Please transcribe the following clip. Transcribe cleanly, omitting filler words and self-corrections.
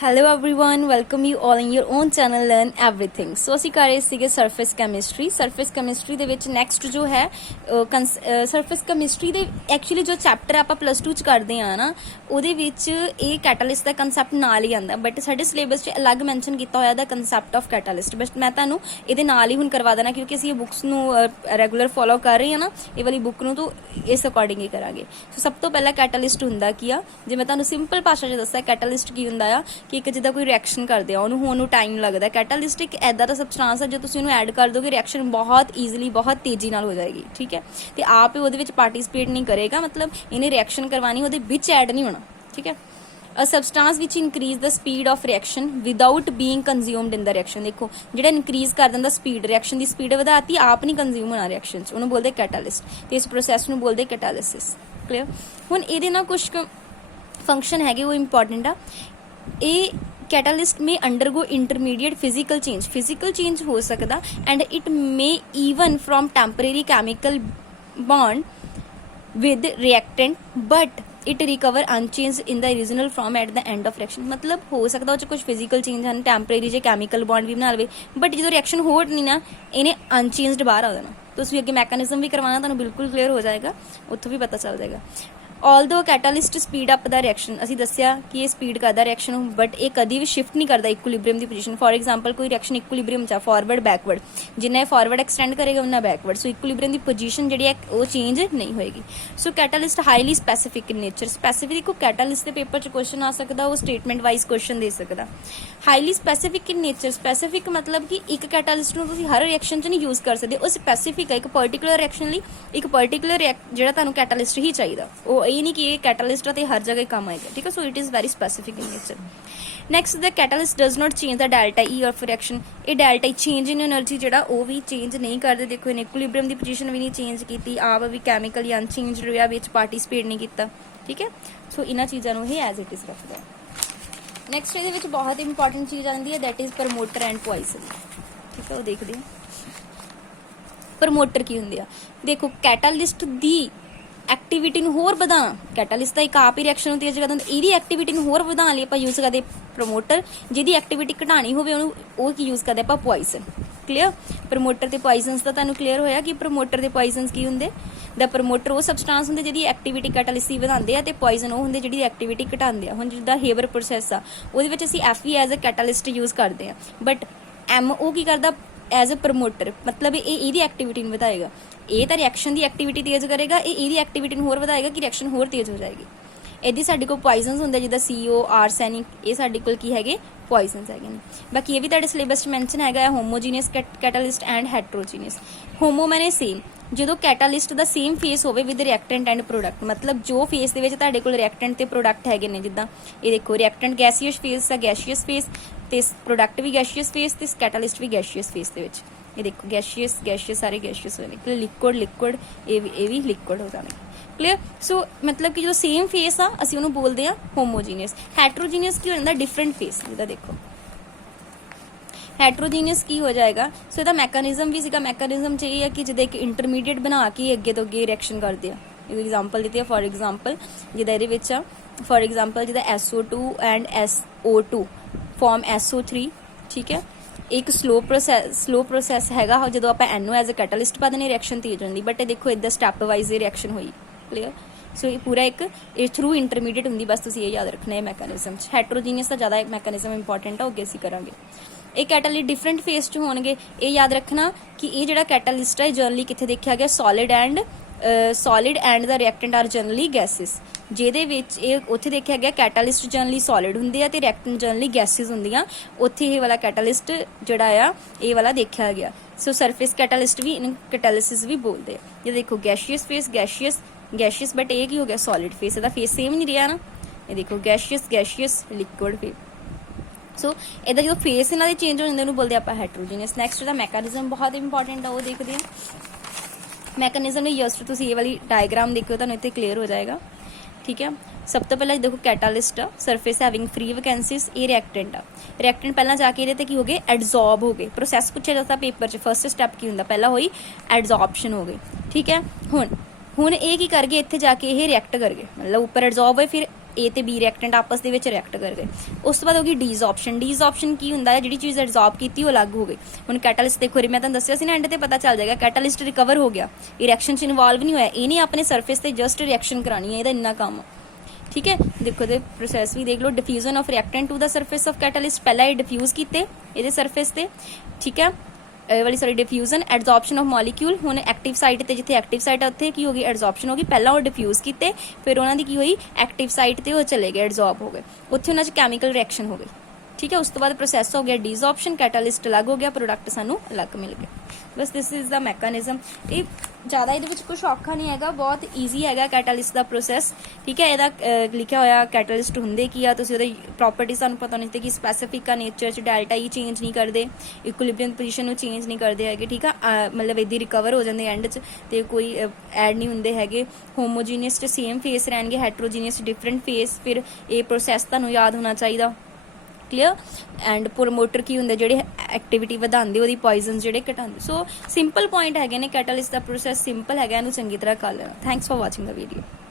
Hello everyone welcome you all in your own channel learn everything. So ਅਸੀਂ ਕਰ ਰਹੇ ਸੀਗੇ ਸਰਫੇਸ ਕੈਮਿਸਟਰੀ ਦੇ ਵਿੱਚ ਨੈਕਸਟ ਜੋ ਹੈ ਸਰਫੇਸ ਕੈਮਿਸਟਰੀ ਦੇ ਐਕਚੁਅਲੀ ਜੋ ਚੈਪਟਰ ਆਪਾਂ ਪਲੱਸ 2 ਚ ਕਰਦੇ ਆ ਨਾ ਉਹਦੇ ਵਿੱਚ ਇਹ ਕੈਟਾਲਿਸਟ ਦਾ ਕਨਸੈਪਟ ਨਾਲ ਹੀ ਆਉਂਦਾ, ਬਟ ਸਾਡੇ ਸਿਲੇਬਸ 'ਚ ਅਲੱਗ ਮੈਂਸ਼ਨ ਕੀਤਾ ਹੋਇਆ ਦਾ ਕਨਸੈਪਟ ਆਫ ਕੈਟਾਲਿਸਟ। ਬਟ ਮੈਂ ਤੁਹਾਨੂੰ ਇਹਦੇ ਨਾਲ ਹੀ ਹੁਣ ਕਰਵਾ ਦੇਣਾ ਕਿਉਂਕਿ ਅਸੀਂ ਇਹ ਬੁੱਕਸ ਨੂੰ ਰੈਗੂਲਰ ਫੋਲੋ ਕਰ ਰਹੇ ਹਾਂ ਨਾ, ਇਹ ਵਾਲੀ ਬੁੱਕ ਨੂੰ, ਤਾਂ ਇਸ ਅਕੋਰਡਿੰਗ ਹੀ ਕਰਾਂਗੇ। ਸੋ ਸਭ ਤੋਂ ਪਹਿਲਾਂ ਕੈਟਾਲਿਸਟ ਹੁੰਦਾ ਕੀ ਆ, ਜੇ ਮੈਂ ਤੁਹਾਨੂੰ ਸਿੰਪਲ ਭਾਸ਼ਾ 'ਚ ਦੱਸਿਆ ਕੈਟਾਲਿਸਟ ਕੀ ਹੁੰਦਾ ਆ ਕਿ ਇੱਕ ਜਿੱਦਾਂ ਕੋਈ ਰਿਐਕਸ਼ਨ ਕਰਦੇ ਆ ਉਹਨੂੰ ਹੋਣ ਨੂੰ ਟਾਈਮ ਲੱਗਦਾ। ਕੈਟਾਲਿਸਟ ਇੱਕ ਐਦਾਂ ਦਾ ਸਬਸਟੈਂਸ ਹੈ ਜੋ ਤੁਸੀਂ ਉਹਨੂੰ ਐਡ ਕਰ ਦੋਗੇ ਰਿਐਕਸ਼ਨ ਬਹੁਤ ਈਜ਼ੀਲੀ ਬਹੁਤ ਤੇਜ਼ੀ ਨਾਲ ਹੋ ਜਾਏਗੀ, ਠੀਕ ਹੈ। ਤੇ ਆਪ ਹੀ ਉਹਦੇ ਵਿੱਚ ਪਾਰਟਿਸਿਪੇਟ ਨਹੀਂ ਕਰੇਗਾ, ਮਤਲਬ ਇਹਨੇ ਰਿਐਕਸ਼ਨ ਕਰਵਾਉਣੀ, ਉਹਦੇ ਵਿੱਚ ਐਡ ਨਹੀਂ ਹੋਣਾ, ਠੀਕ ਹੈ। A substance which increase the speed of reaction without being consumed in the reaction। ਦੇਖੋ ਜਿਹੜਾ ਇਨਕਰੀਜ਼ ਕਰ ਦਿੰਦਾ ਸਪੀਡ, ਰਿਐਕਸ਼ਨ ਦੀ ਸਪੀਡ ਵਧਾਤੀ, ਆਪ ਨਹੀਂ ਕੰਜ਼ਿਊਮ ਹੋਣਾ ਰਿਐਕਸ਼ਨ 'ਚ, ਉਹਨੂੰ ਬੋਲਦੇ ਕੈਟਾਲਿਸਟ, ਤੇ ਇਸ ਪ੍ਰੋਸੈਸ ਨੂੰ ਬੋਲਦੇ ਕੈਟਾਲਿਸਿਸ। ਕਲੀਅਰ। ਹੁਣ ਇਹਦੇ ਨਾਲ ਕੁਝ ਫੰਕਸ਼ਨ ਹੈਗੇ ਉਹ ਇੰਪੋਰਟੈਂਟ ਆ। ਇਹ कैटलिस्ट में अंडरगो इंटरमीडिएट फिजिकल चेंज हो सकता and it may even from temporary chemical bond with reactant but it recover unchanged in the original form at the end of reaction. मतलब हो सकता है कुछ फिजिकल चेंज हैं, टैंपरेरी जो केमिकल बॉन्ड भी बना लवे, बट जो रिएक्शन हो नहीं ना इन्हें अनचेंज्ड बाहर आ जाना। तो उसमें अगे मैकेनिज्म भी करवाना, तो बिल्कुल क्लीयर हो जाएगा, उत्थों भी पता चल जाएगा। ऑलदो catalyst speed up the reaction, असीं दस्सिया कि ये स्पीड करदा रिएक्शन, बट ये कदी भी शिफ्ट नहीं करता इक्विलिब्रियम की पोजीशन। फॉर एग्जांपल कोई रिएक्शन इक्विलिब्रियम च फॉरवर्ड बैकवर्ड, जिन्ना फॉरवर्ड एक्सटेंड करेगा उन्ना बैकवर्ड, सो इक्विलिब्रियम की पोजीशन जिहड़ी है वो चेंज नहीं होएगी। So catalyst highly specific in nature. Specific देखो कैटालिस्ट के पेपर च क्वेश्चन आ सकता, वो स्टेटमेंट वाइज क्वेश्चन दे सकता। Highly specific in nature, specific मतलब कि एक कैटालिस्ट नूं तुसीं हर रिएक्शन च नहीं यूज कर सकते, वो स्पैसीफिक है एक पर्टिकुलर रिएक्शन लई, एक पर्टिकुलर जिहड़ा तुहानूं कैटालिस्ट ही चाहिदा, वो ये नहीं कि ये कैटालिस्ट ਤੇ हर जगह काम आएगा, ठीक है। So it is very specific in nature. Next the catalyst does not change the delta E of reaction. ये delta E change in energy जिहड़ा वो भी चेंज नहीं करते। देखो इन्हें इक्विलिब्रियम की पोजीशन भी नहीं चेंज की, आप भी कैमिकली अनचेंज रहा, विच पार्टिसिपेट नहीं किया, ठीक है। सो इन्हां चीज़ों को ही एज इट इज़ रखता। नैक्सट ये बहुत इंपॉर्टेंट चीज़ आती है, that is promoter and poison, ठीक है। वो देखते हैं प्रमोटर की होंगे। देखो कैटालिस्ट दी एक्टिविटी ਨੂੰ ਹੋਰ ਵਧਾਉਣਾ, ਕੈਟਾਲਿਸਟ ਦਾ ਇੱਕ ਆਪ ਹੀ ਰਿਐਕਸ਼ਨ ਨੂੰ ਤੇਜ਼ ਕਰ ਦਿੰਦਾ, ਇਹਦੀ ਐਕਟੀਵਿਟੀ ਨੂੰ ਹੋਰ ਵਧਾਉਣ ਲਈ ਆਪਾਂ ਯੂਜ਼ ਕਰਦੇ ਪ੍ਰਮੋਟਰ। ਜਿਹਦੀ ਐਕਟੀਵਿਟੀ ਘਟਾਣੀ ਹੋਵੇ ਉਹਨੂੰ ਉਹ ਕੀ ਯੂਜ਼ ਕਰਦੇ ਆਪਾਂ ਪੋਇਜ਼ਨ। ਕਲੀਅਰ। ਪ੍ਰਮੋਟਰ ਤੇ ਪੋਇਜ਼ਨਸ ਦਾ ਤੁਹਾਨੂੰ ਕਲੀਅਰ ਹੋਇਆ ਕਿ ਪ੍ਰਮੋਟਰ ਤੇ ਪੋਇਜ਼ਨਸ ਕੀ ਹੁੰਦੇ। ਦਾ ਪ੍ਰਮੋਟਰ ਉਹ ਸਬਸਟੈਂਸ ਹੁੰਦੇ ਜਿਹਦੀ ਐਕਟੀਵਿਟੀ ਕੈਟਾਲਿਸਟ ਦੀ ਵਧਾਉਂਦੇ ਆ, ਤੇ ਪੋਇਜ਼ਨ ਉਹ ਹੁੰਦੇ ਜਿਹੜੀ ਐਕਟੀਵਿਟੀ ਘਟਾਉਂਦੇ ਆ। ਹੁਣ ਜਿੱਦਾਂ ਹੇਵਰ ਪ੍ਰੋਸੈਸ ਆ ਉਹਦੇ ਵਿੱਚ ਅਸੀਂ Fe as a catalyst use ਕਰਦੇ ਆ, ਬਟ M ਉਹ ਕੀ ਕਰਦਾ ਐਜ਼ ਅ ਪ੍ਰਮੋਟਰ, ਮਤਲਬ ਇਹ ਇਹਦੀ ਐਕਟੀਵਿਟੀ ਨੂੰ ਵਧਾਏਗਾ। ਇਹ ਤਾਂ ਰਿਐਕਸ਼ਨ ਦੀ ਐਕਟੀਵਿਟੀ ਤੇਜ਼ ਕਰੇਗਾ, ਇਹ ਇਹਦੀ ਐਕਟੀਵਿਟੀ ਨੂੰ ਹੋਰ ਵਧਾਏਗਾ ਕਿ ਰਿਐਕਸ਼ਨ ਹੋਰ ਤੇਜ਼ ਹੋ ਜਾਏਗੀ। ਇਹਦੀ ਸਾਡੇ ਕੋਲ ਪੋਇਜ਼ਨਸ ਹੁੰਦੇ ਜਿੱਦਾਂ CO ਆਰਸੈਨਿਕ, ਇਹ ਸਾਡੇ ਕੋਲ ਕੀ ਹੈਗੇ ਪੋਇਜ਼ਨਸ ਹੈਗੇ ਨੇ। ਬਾਕੀ ਇਹ ਵੀ ਤੁਹਾਡੇ ਸਿਲੇਬਸ 'ਚ ਮੈਂਸ਼ਨ ਹੈਗਾ ਹੋਮੋਜੀਨੀਅਸ ਕੈਟਾਲਿਸਟ ਐਂਡ ਹੈਟਰੋਜੀਨੀਅਸ। ਹੋਮੋ ਮੈਨੇ ਸੇਮ, ਜਦੋਂ ਕੈਟਾਲਿਸਟ ਦਾ ਸੇਮ ਫੇਸ ਹੋਵੇ ਵਿਦ ਰਿਐਕਟੈਂਟ ਐਂਡ ਪ੍ਰੋਡਕਟ, ਮਤਲਬ ਜੋ ਫੇਸ ਦੇ ਵਿੱਚ ਤੁਹਾਡੇ ਕੋਲ ਰਿਐਕਟੈਂਟ ਤੇ ਪ੍ਰੋਡਕਟ ਹੈਗੇ ਨੇ, ਜਿੱਦਾਂ ਇਹ ਦੇਖੋ ਰਿਐਕਟੈਂਟ ਗੈਸੀਅਸ ਫੇਸ ਆ, ਗੈਸੀਅਸ ਫੇਸ, ਤੇ ਪ੍ਰੋਡਕਟ ਵੀ ਗੈਸੀਅਸ ਫੇਸ, ਤੇ ਕੈਟਾਲਿਸਟ ਵੀ ਗੈਸੀਅਸ ਫੇਸ ਦੇ ਵਿੱਚ। ਇਹ ਦੇਖੋ ਗੈਸੀਅਸ ਸਾਰੇ ਗੈਸੀਅਸ ਹੋਏ ਨੇ, ਲਿਕੁਇਡ ਇਹ ਵੀ ਲਿਕੁਇਡ ਹੋ ਜਾਣਗੇ। ਕਲੀਅਰ। ਸੋ ਮਤਲਬ ਕਿ ਜੋ ਸੇਮ ਫੇਸ ਆ ਅਸੀਂ ਉਹਨੂੰ ਬੋਲਦੇ ਆ ਹੋਮੋਜੀਨੀਅਸ। ਹੈਟਰੋਜੀਨੀਅਸ ਕੀ ਹੋ ਜਾਂਦਾ ਡਿਫਰੈਂਟ ਫੇਸ। ਜਿਹਦਾ ਦੇਖੋ ਹੈਟਰੋਜੀਨੀਅਸ ਕੀ ਹੋ ਜਾਏਗਾ। ਸੋ ਇਹਦਾ ਮੈਕੈਨਿਜ਼ਮ ਵੀ ਸੀਗਾ, ਮੈਕੈਨਿਜ਼ਮ 'ਚ ਇਹ ਹੈ ਕਿ ਜਿਹਦੇ ਇੱਕ ਇੰਟਰਮੀਡੀਏਟ ਬਣਾ ਕੇ ਅੱਗੇ ਤੋਂ ਅੱਗੇ ਰਿਐਕਸ਼ਨ ਕਰਦੇ ਆ। ਇਹਦੀ ਐਗਜ਼ਾਮਪਲ ਦਿੱਤੀ ਆ, ਫॉर एग्जांपल ਜਿਹਦਾ ਇਹਦੇ ਵਿੱਚ ਆ, फॉर एग्जांपल ਜਿਹਦਾ SO2 and SO2 farm SO3, ਠੀਕ ਹੈ। ਇੱਕ ਸਲੋ ਪ੍ਰੋਸੈਸ ਹੈਗਾ ਜਦੋਂ ਆਪਾਂ NO ਐਜ਼ ਅ ਕੈਟਾਲਿਸਟ ਪਾ ਦਿੰਦੇ ਰਿਐਕਸ਼ਨ ਤੇਜ਼ ਹੁੰਦੀ, ਬਟ ਇਹ ਦੇਖੋ ਇੱਦਾਂ ਸਟੈਪ ਵਾਈਜ਼ ਇਹ ਰਿਐਕਸ਼ਨ ਹੋਈ। ਕਲੀਅਰ। ਸੋ ਇਹ ਪੂਰਾ ਇੱਕ ਇਹ ਥਰੂ ਇੰਟਰਮੀਡੀਏਟ ਹੁੰਦੀ, ਬਸ ਤੁਸੀਂ ਇਹ ਯਾਦ ਰੱਖਣਾ ਹੈ ਮੈਕੈਨਿਜ਼ਮ 'ਚ। ਹੈਟਰੋਜੀਨੀਅਸ ਦਾ ਜ਼ਿਆਦਾ ਮੈਕੈਨਿਜ਼ਮ ਇੰਪੋਰਟੈਂਟ ਆ, ਅੱਗੇ ਅਸੀਂ ਕਰਾਂਗੇ। ਇਹ ਕੈਟਾਲਿਸਟ ਡਿਫਰੈਂਟ ਫੇਸ 'ਚ ਹੋਣਗੇ। ਇਹ ਯਾਦ ਰੱਖਣਾ ਕਿ ਇਹ ਜਿਹੜਾ ਕੈਟਾਲਿਸਟ ਹੈ ਜਨਰਲੀ ਕਿੱਥੇ ਦੇਖਿਆ ਗਿਆ ਸੋਲਿਡ ਐਂਡ ਦਾ ਰਿਐਕਟੈਂਟ ਆਰ ਜਨਰਲੀ ਗੈਸਿਸ, ਜਿਹਦੇ ਵਿੱਚ ਇਹ ਉੱਥੇ ਦੇਖਿਆ ਗਿਆ ਕੈਟਾਲਿਸਟ ਜਨਰਲੀ ਸੋਲਿਡ ਹੁੰਦੇ ਆ ਤੇ ਰਿਐਕਟੈਂਟ ਜਨਰਲੀ ਗੈਸਿਸ ਹੁੰਦੀਆਂ। ਉੱਥੇ ਇਹ ਵਾਲਾ ਕੈਟਾਲਿਸਟ ਜਿਹੜਾ ਆ ਇਹ ਵਾਲਾ ਦੇਖਿਆ ਗਿਆ। ਸੋ ਸਰਫੇਸ ਕੈਟਾਲਿਸਟ ਵੀ ਇਹਨੂੰ ਕੈਟਾਲਿਸਿਸ ਵੀ ਬੋਲਦੇ ਆ। ਇਹ ਦੇਖੋ ਗੈਸੀਅਸ ਫੇਸ ਗੈਸੀਅਸ, ਬਟ ਇਹ ਕੀ ਹੋ ਗਿਆ ਸੋਲਿਡ ਫੇਸ, ਇਹਦਾ ਫੇਸ ਸੇਮ ਨਹੀਂ ਰਿਹਾ ਨਾ। ਇਹ ਦੇਖੋ ਗੈਸੀਅਸ ਲਿਕੁਇਡ ਫੇਸ। ਸੋ ਇਹਦਾ ਜਦੋਂ ਫੇਸ ਇਹਨਾਂ ਦੇ ਚੇਂਜ ਹੋ ਜਾਂਦੇ ਉਹਨੂੰ ਬੋਲਦੇ ਆਪਾਂ ਹੈਟਰੋਜੀਨੀਅਸ। ਨੈਕਸਟ ਦਾ ਮੈਕੈਨਿਜ਼ਮ ਬਹੁਤ ਇੰਪੋਰਟੈਂਟ ਆ, ਉਹ ਦੇਖਦੇ ਹਾਂ। ਮੈਕੈਨਿਜ਼ਮ ਲਈ ਜਸਟ ਤੁਸੀਂ ਇਹ ਵਾਲੀ ਡਾਇਗਰਾਮ ਦੇਖੋ, ਤੁਹਾਨੂੰ ਇੱਥੇ ਕਲੀਅਰ ਹੋ ਜਾਏਗਾ, ਠੀਕ ਹੈ। ਸਭ ਤੋਂ ਪਹਿਲਾਂ ਦੇਖੋ ਕੈਟਾਲਿਸਟ ਆ, ਸਰਫੇਸ ਹੈਵਿੰਗ ਫ੍ਰੀ ਵੈਕੈਂਸੀਜ਼, ਇਹ ਰਿਐਕਟੈਂਟ ਆ। ਰਿਐਕਟੈਂਟ ਪਹਿਲਾਂ ਜਾ ਕੇ ਇਹਦੇ ਤੇ ਕੀ ਹੋ ਗਏ ਐਡਜ਼ੋਰਬ ਹੋ ਗਏ। ਪ੍ਰੋਸੈਸ ਪੁੱਛਿਆ ਜਾਂਦਾ ਪੇਪਰ 'ਚ, ਫਸਟ ਸਟੈਪ ਕੀ ਹੁੰਦਾ, ਪਹਿਲਾਂ ਹੋਈ ਐਡਜ਼ੋਰਪਸ਼ਨ ਹੋ ਗਈ, ਠੀਕ ਹੈ। ਹੁਣ ਇਹ ਕੀ ਕਰ ਗਏ ਇੱਥੇ ਜਾ ਕੇ ਇਹ ਰਿਐਕਟ ਕਰ ਗਏ, ਮਤਲਬ ਉੱਪਰ ਐਡਜ਼ੋਰਬ ਹੋਏ ਫਿਰ A ਤੇ B ਰਿਐਕਟੈਂਟ ਆਪਸ ਦੇ ਵਿੱਚ ਰਿਐਕਟ ਕਰ ਗਏ। ਉਸ ਤੋਂ ਬਾਅਦ ਹੋ ਗਈ ਡੀਜ਼ੋਰਪਸ਼ਨ। ਡੀਜ਼ੋਰਪਸ਼ਨ ਕੀ ਹੁੰਦਾ ਹੈ, ਜਿਹੜੀ ਚੀਜ਼ ਐਡਜ਼ੋਰਬ ਕੀਤੀ ਉਹ ਅਲੱਗ ਹੋ ਗਈ। ਹੁਣ ਕੈਟਾਲਿਸਟ ਦੇਖੋ, ਮੈਂ ਤੁਹਾਨੂੰ ਦੱਸਿਆ ਸੀ ਨਾ, ਐਂਡ ਤੇ ਪਤਾ ਚੱਲ ਜਾਏਗਾ ਕੈਟਾਲਿਸਟ ਰਿਕਵਰ ਹੋ ਗਿਆ, ਇਹ ਰਿਐਕਸ਼ਨ 'ਚ ਇਨਵੋਲਵ ਨਹੀਂ ਹੋਇਆ, ਇਹ ਨਹੀਂ ਆਪਣੇ ਸਰਫੇਸ ਤੇ ਜਸਟ ਰਿਐਕਸ਼ਨ ਕਰਾਣੀ ਹੈ, ਇਹਦਾ ਇੰਨਾ ਕੰਮ। ਠੀਕ ਹੈ, ਦੇਖੋ ਇਹਦੇ ਪ੍ਰੋਸੈਸ ਵੀ ਦੇਖ ਲਓ। ਡਿਫਿਊਜ਼ਨ ਆਫ ਰਿਐਕਟੈਂਟ ਟੂ ਦਾ ਸਰਫੇਸ ਆਫ ਕੈਟਾਲਿਸਟ, ਪਹਿਲਾਂ ਇਹ ਡਿਫਿਊਜ਼ ਕੀਤੇ ਇਹਦੇ ਸਰਫੇਸ ਤੇ, ਠੀਕ ਹੈ, ਵਾਲੀ ਸੌਰੀ ਡਿਫਿਊਜ਼ਨ। ਐਡਜ਼ੋਰਪਸ਼ਨ ਆਫ ਮੋਲੀਕਿਊਲ, ਹੁਣ ਐਕਟਿਵ ਸਾਈਟ ਤੇ ਜਿੱਥੇ ਐਕਟਿਵ ਸਾਈਟ ਆ ਉੱਥੇ ਕੀ ਹੋ ਗਈ, ਐਡਜ਼ੋਰਪਸ਼ਨ ਹੋ ਗਈ। ਪਹਿਲਾਂ ਉਹ ਡਿਫਿਊਜ਼ ਕੀਤੇ, ਫਿਰ ਉਹਨਾਂ ਦੀ ਕੀ ਹੋਈ, ਐਕਟਿਵ ਸਾਈਟ ਤੇ ਉਹ ਚਲੇ ਗਏ, ਐਡਜ਼ੋਰਬ ਹੋ ਗਏ, ਉੱਥੇ ਉਹਨਾਂ 'ਚ ਕੈਮੀਕਲ ਰਿਐਕਸ਼ਨ ਹੋ ਗਈ। ਠੀਕ ਹੈ, ਉਸ ਤੋਂ ਬਾਅਦ ਪ੍ਰੋਸੈਸ ਹੋ ਗਿਆ ਡੀਜ਼ੋਰਪਸ਼ਨ, ਕੈਟਾਲਿਸਟ ਅਲੱਗ ਹੋ ਗਿਆ, ਪ੍ਰੋਡਕਟ ਸਾਨੂੰ ਅਲੱਗ ਮਿਲ ਗਿਆ। ਬਸ ਦਿਸ ਇਜ਼ ਦਾ ਮੈਕੈਨਿਜ਼ਮ। ਇਹ ਜ਼ਿਆਦਾ ਇਹਦੇ ਵਿੱਚ ਕੁਝ ਔਖਾ ਨਹੀਂ ਹੈਗਾ, ਬਹੁਤ ਈਜ਼ੀ ਹੈਗਾ ਕੈਟਾਲਿਸਟ ਦਾ ਪ੍ਰੋਸੈਸ। ਠੀਕ ਹੈ, ਇਹਦਾ ਲਿਖਿਆ ਹੋਇਆ ਕੈਟਾਲਿਸਟ ਹੁੰਦੇ ਕੀ ਆ, ਤੁਸੀਂ ਉਹਦੇ ਪ੍ਰੋਪਰਟੀ ਤੁਹਾਨੂੰ ਪਤਾ ਹੋਣੀ ਚਾਹੀਦੀ ਕਿ ਸਪੈਸੀਫਿਕ ਆ ਨੇਚਰ 'ਚ, ਡੈਲਟਾ ਹੀ ਚੇਂਜ ਨਹੀਂ ਕਰਦੇ, ਇਕੁਇਲਿਬਰੀਅਮ ਪੋਜੀਸ਼ਨ ਨੂੰ ਚੇਂਜ ਨਹੀਂ ਕਰਦੇ ਹੈਗੇ। ਠੀਕ ਆ, ਮਤਲਬ ਇਹਦੀ ਰਿਕਵਰ ਹੋ ਜਾਂਦੇ ਐਂਡ 'ਚ, ਤੇ ਕੋਈ ਐਡ ਨਹੀਂ ਹੁੰਦੇ ਹੈਗੇ। ਹੋਮੋਜੀਨੀਅਸ 'ਚ ਸੇਮ ਫੇਸ ਰਹਿਣਗੇ, ਹੈਟਰੋਜੀਨੀਅਸ ਡਿਫਰੈਂਟ ਫੇਸ। ਫਿਰ ਇਹ ਪ੍ਰੋਸੈਸ ਤੁਹਾਨੂੰ ਯਾਦ ਹੋਣਾ ਚਾਹੀਦਾ, ਕਲੀਅਰ। ਐਂਡ ਪ੍ਰੋਮੋਟਰ ਕੀ ਹੁੰਦੇ, ਜਿਹੜੇ ਐਕਟੀਵਿਟੀ ਵਧਾਉਂਦੇ, ਉਹਦੀ ਪੋਇਜ਼ਨ ਜਿਹੜੇ ਘਟਾਉਂਦੇ। ਸੋ ਸਿੰਪਲ ਪੁਆਇੰਟ ਹੈਗੇ ਨੇ, ਕੈਟਾਲਿਸਟ ਦਾ ਪ੍ਰੋਸੈਸ ਸਿੰਪਲ ਹੈਗਾ, ਇਹਨੂੰ ਚੰਗੀ ਤਰ੍ਹਾਂ ਕਰ ਲੈਣਾ। Thanks for watching the video.